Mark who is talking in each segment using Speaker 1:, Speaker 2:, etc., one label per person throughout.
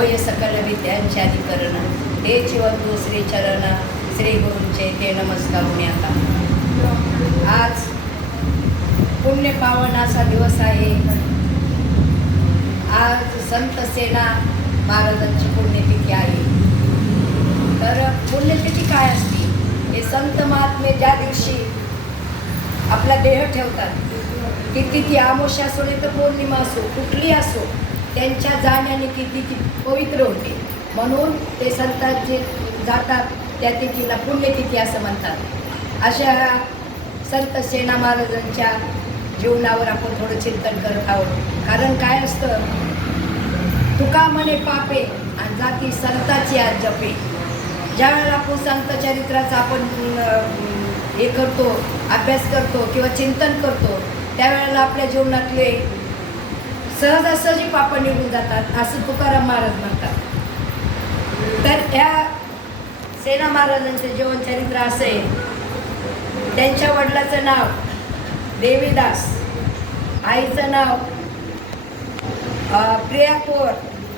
Speaker 1: होय सकल विद्यांचे अधिकरण. हे चिवंतू श्री चरण श्री गुरूंचे ते नमस्कार आता. आज पुण्य पावनाचा दिवस आहे. आज संत सेना महाराजांची पुण्यतिथी आहे. तर पुण्यतिथी काय असते? हे संत महात्मे ज्या दिवशी आपला देह ठेवतात की तिथी आमोशा असो नाही तर पौर्णिमा असो कुठली असो त्यांच्या जाण्याने किती तिथी पवित्र होते. म्हणून ते संतांचे जातात त्या तिथीला पुण्यतिथी असं म्हणतात. अशा संत सेना महाराजांच्या जीवनावर आपण थोडं चिंतन करत आहोत. कारण काय असतं? तुका म्हणे पापे आणि जाती संताची आज जपे. ज्यावेळेला आपण संत चरित्राचा आपण हे करतो अभ्यास करतो किंवा चिंतन करतो त्यावेळेला आपल्या जीवनातले सहजासहजी पाप निघून जातात असं तुकाराम महाराज म्हणतात. तर या सेना महाराजांचे जीवन चरित्र असं आहे. त्यांच्या वडिलाचं नाव देवीदास आईचं नाव अं, प्रिया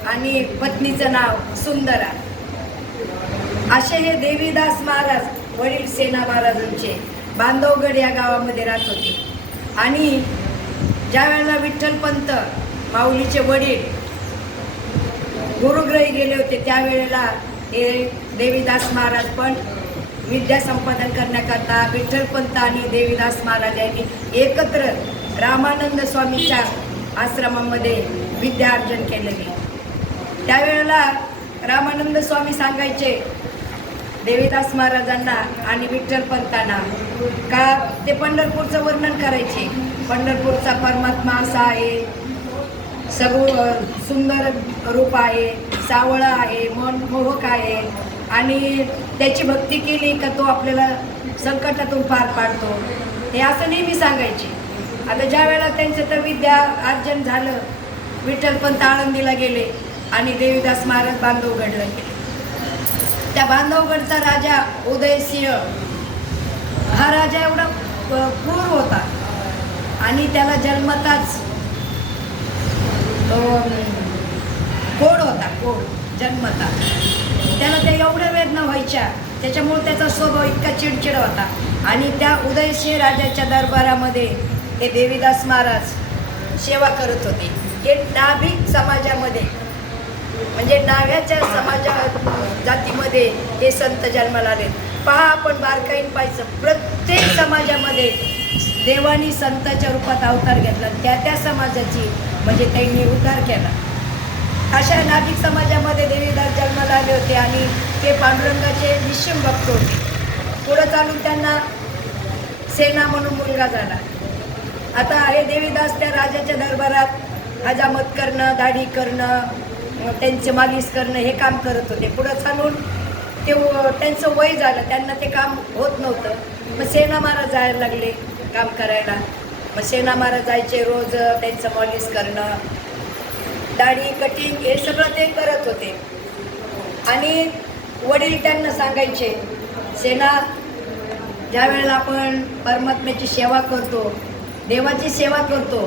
Speaker 1: आणि पत्नीचं नाव सुंदरा. असे हे देवीदास महाराज वडील सेना महाराजांचे बांधवगड या गावामध्ये राहत होते. आणि ज्या वेळेला विठ्ठलपंत माऊलीचे वडील गुरुग्रही गेले होते त्यावेळेला हे देवीदास महाराज पण विद्या संपादन करण्याकरता विठ्ठलपंत आणि देवीदास महाराज यांनी एकत्र रामानंद स्वामीच्या आश्रमामध्ये विद्या अर्जन केलेली त्यावेळेला रामानंद स्वामी सांगायचे देवीदास महाराजांना आणि विठ्ठलपंतांना का ते पंढरपूरचं वर्णन करायचे? पंढरपूरचा परमात्मा असा आहे सर्व सुंदर रूप आहे सावळा आहे मन मोहक आहे. आणि त्याची भक्ती केली का तो आपल्याला संकटातून पार पाडतो. हे असं नेहमी सांगायचे. आता ज्या वेळेला त्यांचं तर विद्या अर्जन झालं विठ्ठल पण आळंदीला गेले आणि देवीदास महाराज बांधवगडला गेले. त्या बांधवगडचा राजा उदयसिंह हा राजा एवढा क्रूर होता. आणि त्याला जन्मताच कोड होता कोड जन्मता. त्याला त्या एवढ्या वेदना व्हायच्या त्याच्यामुळे त्याचा स्वभाव इतका चिडचिड होता. आणि त्या उदयसिंह राजाच्या दरबारामध्ये हे देवीदास महाराज सेवा करत होते. हे नाभिक समाजामध्ये म्हणजे नाव्याच्या समाजा जातीमध्ये हे संत जन्माला आले. पहा आपण बारकाईन पाहायचं प्रत्येक समाजामध्ये देवानी संताच्या रूपात अवतार घेतला. त्या त्या समाजाची म्हणजे त्यांनी उद्धार केला. अशा नाभिक समाजामध्ये देवीदास जन्माला आले होते आणि ते पांडुरंगाचे निश्चिम भक्त होते. पुढं चालून त्यांना सेना म्हणून मुलगा झाला. आता हे देवीदास त्या राजाच्या दरबारात हजामत करणं दाढी करणं त्यांचे मालिश करणं हे काम करत होते. पुढं चालून ते व- त्यांचं वय झालं. त्यांना ते काम होत नव्हतं. मग सेना महाराज जायला लागले काम करायला. मग सेना महाराज जायचे रोज त्यांचं मॉलिश करणं. दाढी कटिंग हे सगळं ते करत होते. आणि वडील त्यांना सांगायचे सेना ज्या वेळेला आपण परमात्म्याची सेवा करतो देवाची सेवा करतो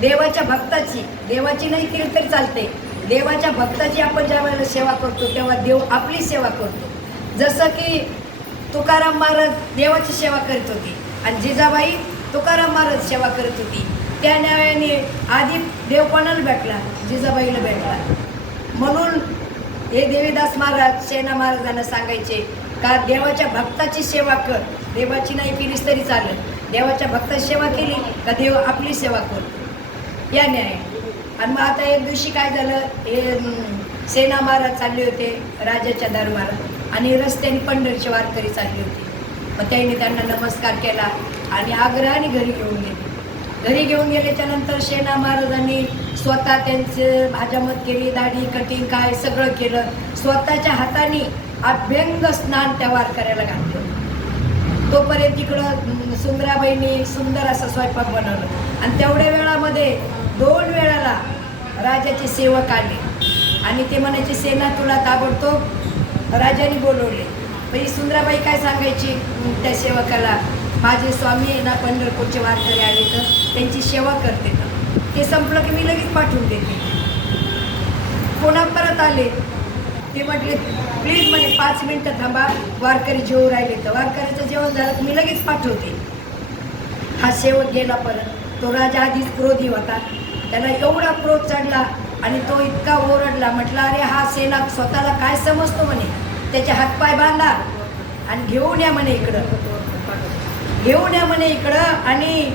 Speaker 1: देवाच्या भक्ताची देवाची नाही केली तरी चालते. देवाच्या भक्ताची आपण ज्या वेळेला सेवा करतो तेव्हा देव आपली सेवा करतो. जसं की तुकाराम महाराज देवाची सेवा करत होती. आणि जिजाबाई तुकाराम महाराज सेवा करत होती. त्या न्यायाने आधी देव कोणाला भेटला जिजाबाईला भेटला. म्हणून हे देवीदास महाराज सेना महाराजांना सांगायचे का देवाच्या भक्ताची सेवा कर. देवाची नाही केलीस तरी चालेल. देवाच्या भक्ताची सेवा केली का देव आपली सेवा कर. या न्याय. आणि मग आता एक दिवशी काय झालं हे सेना महाराज चालले होते राजाच्या दरबारात. आणि रस्त्याने पंढरची वारकरी चालली होती. मग त्यांनी त्यांना नमस्कार केला. आणि आग्रहाने घरी घेऊन गेले. घरी घेऊन गेल्याच्यानंतर सेना महाराजांनी स्वतः त्यांचे भाजामत केली दाढी कटिंग काय सगळं केलं. स्वतःच्या हाताने अभ्यंग स्नान त्या वारकऱ्याला घातलं. तोपर्यंत तिकडं सुंदराबाईंनी सुंदर असा स्वयंपाक बनवलं. आणि तेवढ्या वेळामध्ये दोन वेळाला राजाचे सेवक आले. आणि ते म्हणायचे सेना तुला ताबडतोब राजाने बोलवले. म्हणजे सुंदराबाई काय सांगायची त्या सेवकाला? माझे स्वामी आहे ना पंढरपूरचे वारकरी आले तर त्यांची सेवा करते तर ते संपलं की मी लगेच पाठवून देते. कोणा परत आले. ते म्हटले प्लीज म्हणे पाच मिनटं थांबा. वारकरी जेवू राहिले तर वारकऱ्याचं जेवण झालं तर मी लगेच पाठवते. हा सेवक गेला परत. तो राजा आधीच क्रोधी होता. त्याला एवढा क्रोध चढला आणि तो इतका ओरडला. म्हटला अरे हा सेना स्वतःला काय समजतो म्हणे? त्याचे हातपाय बांधा आणि घेऊन या म्हणे इकडं. घेऊन या म्हणे इकडं आणि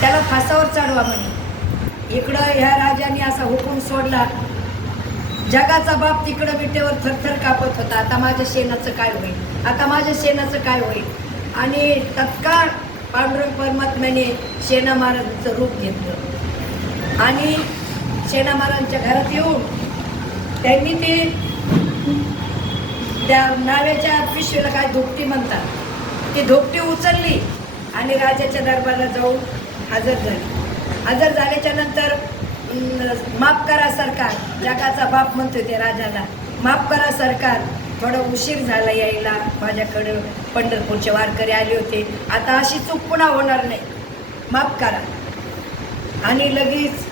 Speaker 1: त्याला फासावर चढवा म्हणे. इकडं ह्या राजाने असा हुकूम सोडला. जगाचा बाप तिकडं विटेवर थरथर कापत होता. आता माझ्या शेणाचं काय होईल? आता माझ्या शेणाचं काय होईल? आणि तत्काळ पांडुरंग परमात्म्याने शेणा महाराजांचं रूप घेतलं. आणि शेणा महाराजांच्या घरात येऊन त्यांनी ते त्या नाव्याच्या पिशवीला काय दुपटी म्हणतात. ती धोपटी उचलली आणि राजाच्या दरबाराला जाऊन हजर झाली. हजर झाल्याच्यानंतर माफ करा सरकार जगाचा बाप म्हणतो ते राजाला. माफ करा सरकार थोडं उशीर झाला यायला. माझ्याकडं पंढरपूरचे वारकरी आले होते. आता अशी चूक पुन्हा होणार नाही. माफ करा. आणि लगेच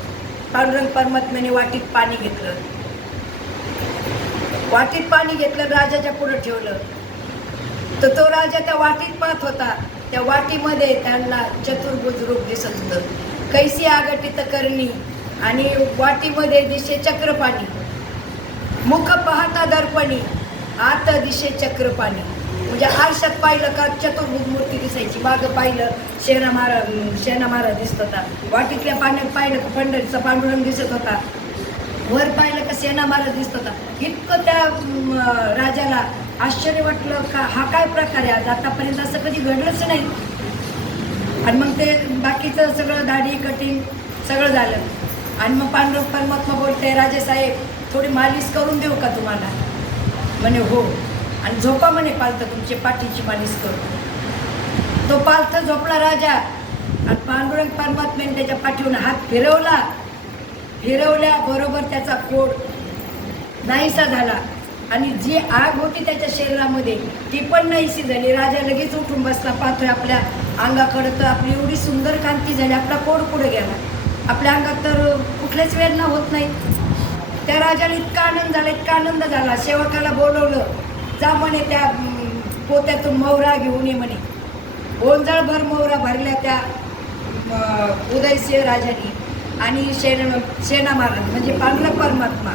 Speaker 1: पांडुरंग परमात्म्याने वाटीत पाणी घेतलं. वाटीत पाणी घेतलं राजाच्या पुढं ठेवलं. तर तो राजा त्या वाटीत पाहत होता. त्या वाटीमध्ये त्यांना चतुर्भुज रूप दिसत होतं. कैसी आगटित करणी आणि वाटीमध्ये दिशे चक्रपाणी. मुख पाहता दर्पणी आत दिशे चक्रपाणी. म्हणजे आरशात पाहिलं का चतुर्भुज मूर्ती दिसायची. मागं पाहिलं शेना महाराज शेना महाराज दिसत होता. वाटीतल्या पाण्यात पाहिलं का पंढरीचा पांडुरंग दिसत होता. वर पाहिलं का सेना महाराज दिसत होता. इतकं त्या राजाला आश्चर्य वाटलं का हा काय प्रकार आहे? आज आतापर्यंत असं कधी घडलंच नाही. आणि मग ते बाकीचं सगळं दाढी कटिंग सगळं झालं. आणि मग पांडुरंग परमात्मा बोलते राजेसाहेब थोडी मालिश करून देऊ का तुम्हाला? म्हणे हो. आणि झोपा म्हणे पालतं तुमची पाठीची मालिश करू तो पालथ झोपला राजा. आणि पांडुरंग परमात्म्याने त्याच्या पाठीवरून हात फिरवला. फिरवल्याबरोबर त्याचा कोड नाहीसा झाला. आणि जी आग होती त्याच्या शरीरामध्ये ती पण नाहीशी झाली राजा लगेच उठून बसला पाहतोय आपल्या अंगाकडं तर आपली एवढी सुंदर कांती झाली आपला कोड पुढे गेला. आपल्या अंगात तर कुठल्याच वेदना होत नाही. त्या राजाला इतका आनंद झाला इतका आनंद झाला. सेवकाला बोलवलं जा म्हणे त्या पोत्यातून मोहरा घेऊन ये म्हणे. गोंजळभर मोहरा भरल्या त्या उदयसिंह राजाने. आणि शेण सेना महाराज म्हणजे पांढरा परमात्मा.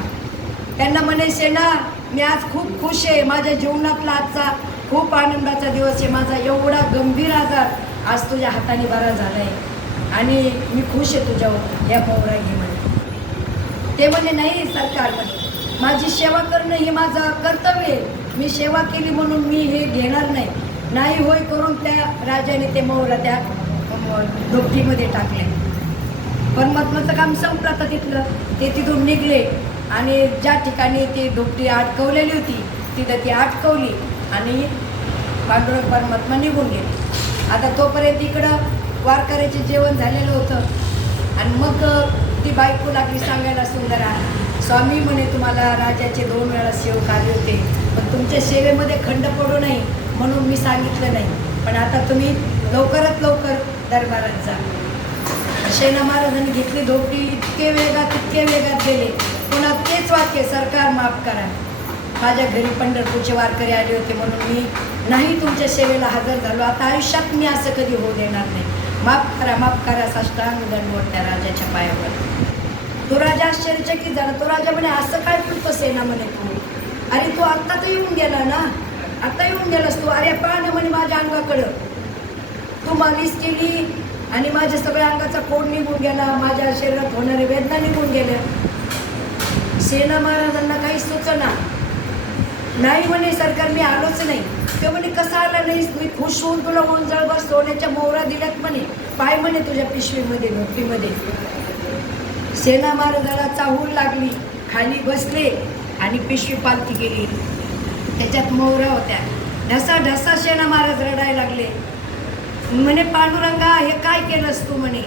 Speaker 1: त्यांना म्हणे सेना मी आज खूप खुश आहे. माझ्या जीवनातला आजचा खूप आनंदाचा दिवस आहे. माझा एवढा गंभीर आजार आज तुझ्या हाताने बरा झाला आहे आणि मी खुश आहे तुझ्यावर. या मोहरा घे म्हणे. ते म्हणजे नाही सरकारमध्ये. माझी सेवा करणं हे माझं कर्तव्य आहे. मी सेवा केली म्हणून मी हे घेणार नाही. नाही होय करून त्या राजाने ते मोहरा त्या डोकटीमध्ये टाकले पण परमात्माचं काम संपलं आता तिथलं. ते तिथून निघले. आणि ज्या ठिकाणी ती दुपटी अटकवलेली होती तिथं ती अटकवली आणि पांडुरंग परमात्मा निघून गेले. आता तोपर्यंत इकडं वारकऱ्याचे जेवण झालेलं होतं. आणि मग ती बायको लागली सांगायला सुंदरा स्वामी म्हणे तुम्हाला राजाचे दोन वेळा सेवक आले होते. पण तुमच्या सेवेमध्ये खंड पडू नये म्हणून मी सांगितलं नाही. पण आता तुम्ही लवकरात लवकर दरबारात जा. शेना महाराजांनी घेतली धोपटी इतके वेगात इतके वेगात गेले. पुन्हा तेच वाक्य सरकार माफ करा. माझ्या घरी पंढरपूरचे वारकरी आले होते म्हणून मी नाही तुमच्या सेवेला हजर झालो. आता आयुष्यात मी असं कधी होऊ देणार नाही. माफ करा माफ करा साष्टांग दंडवत त्या राजाच्या पायावर. तो राजा आश्चर्यचकित झाला. तो राजा म्हणे असं काय फिरतो सेना म्हणे तू? अरे तू आत्ता तर येऊन गेला ना? आत्ता येऊन गेलास तू? अरे पहा ना म्हणे माझ्या अंगाकडं. तू मालिश केली आणि माझ्या सगळ्या अंगाचा कोड निघून गेला. माझ्या शरीरात होणारे वेदना निघून गेल्या. सेना महाराजांना काही सुचना. नाही म्हणे सरकार मी आलोच नाही. ते म्हणे कसं आला नाहीस? मी खुश होऊन तुला ओंजळभर सोन्याच्या मोहरा दिल्यात म्हणे. पाय म्हणे तुझ्या पिशवीमध्ये नोकरीमध्ये. सेना महाराजाला चाहूल लागली. खाली बसले आणि पिशवी पालती गेली. त्याच्यात मोहरा होत्या. ढसा ढसा सेना महाराज रडायला लागले. म्हणे पांडुरंगा हे काय केलंस तू? म्हणे.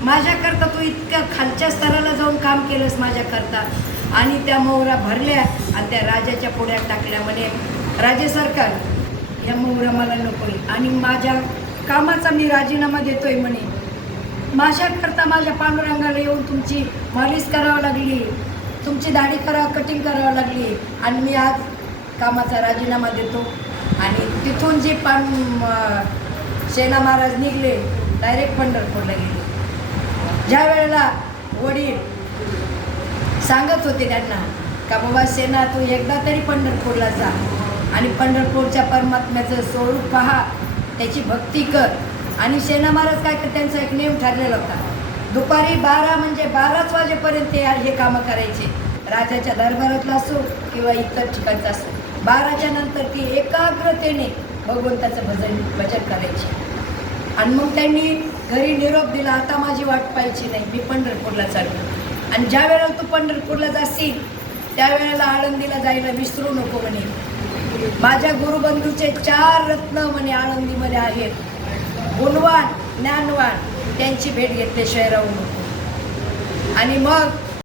Speaker 1: माझ्याकरता तू इतक्या खालच्या स्तराला जाऊन काम केलंस माझ्याकरता. आणि त्या मोहरा भरल्या आणि त्या राजाच्या पुढ्यात टाकल्या म्हणे राजे सरकार या मोहरा मला नको आणि माझ्या कामाचा मी राजीनामा देतोय म्हणे. माझ्याकरता माझ्या पांडुरंगाला येऊन तुमची मालिश करावं लागली. तुमची दाढी करा कटिंग करावं लागली. आणि मी आज कामाचा राजीनामा देतो. आणि तिथून जी पान सेना महाराज निघले डायरेक्ट पंढरपूरला गेले. ज्या वेळेला वडील सांगत होते त्यांना का बाबा सेना तू एकदा तरी पंढरपूरला जा आणि पंढरपूरच्या परमात्म्याचं स्वरूप पहा त्याची भक्ती कर. आणि सेना महाराज काय कर त्यांचा एक नियम ठरलेला होता. दुपारी बारा म्हणजे बाराच वाजेपर्यंत हे हे कामं करायचे. राजाच्या दरबारातला असो किंवा इतर ठिकाणचं असो बाराच्या नंतर ती एकाग्रतेने भगवंताचं भजन भजन करायचे. आणि मग त्यांनी घरी निरोप दिला आता माझी वाट पाहायची नाही मी पंढरपूरला चाललो. आणि ज्या वेळेला तू पंढरपूरला जाशील त्यावेळेला आळंदीला जायला विसरू नको म्हणे. माझ्या गुरुबंधूचे चार रत्न म्हणे आळंदीमध्ये आहेत. गुणवान ज्ञानवान त्यांची भेट घेतल्याशिवाय शहराहून. आणि मग